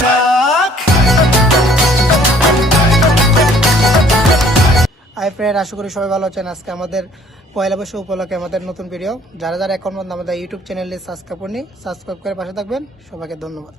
Yeah. Friend আশা করি সবাই ভালো আছেন। আজকে আমাদের পয়লা বৈশাখ উপলক্ষে আমাদের নতুন ভিডিও যারা যারা এখন পর্যন্ত আমাদের ইউটিউব চ্যানেলে সাবস্ক্রাইব করনি সাবস্ক্রাইব করে পাশে থাকবেন। সবাইকে ধন্যবাদ।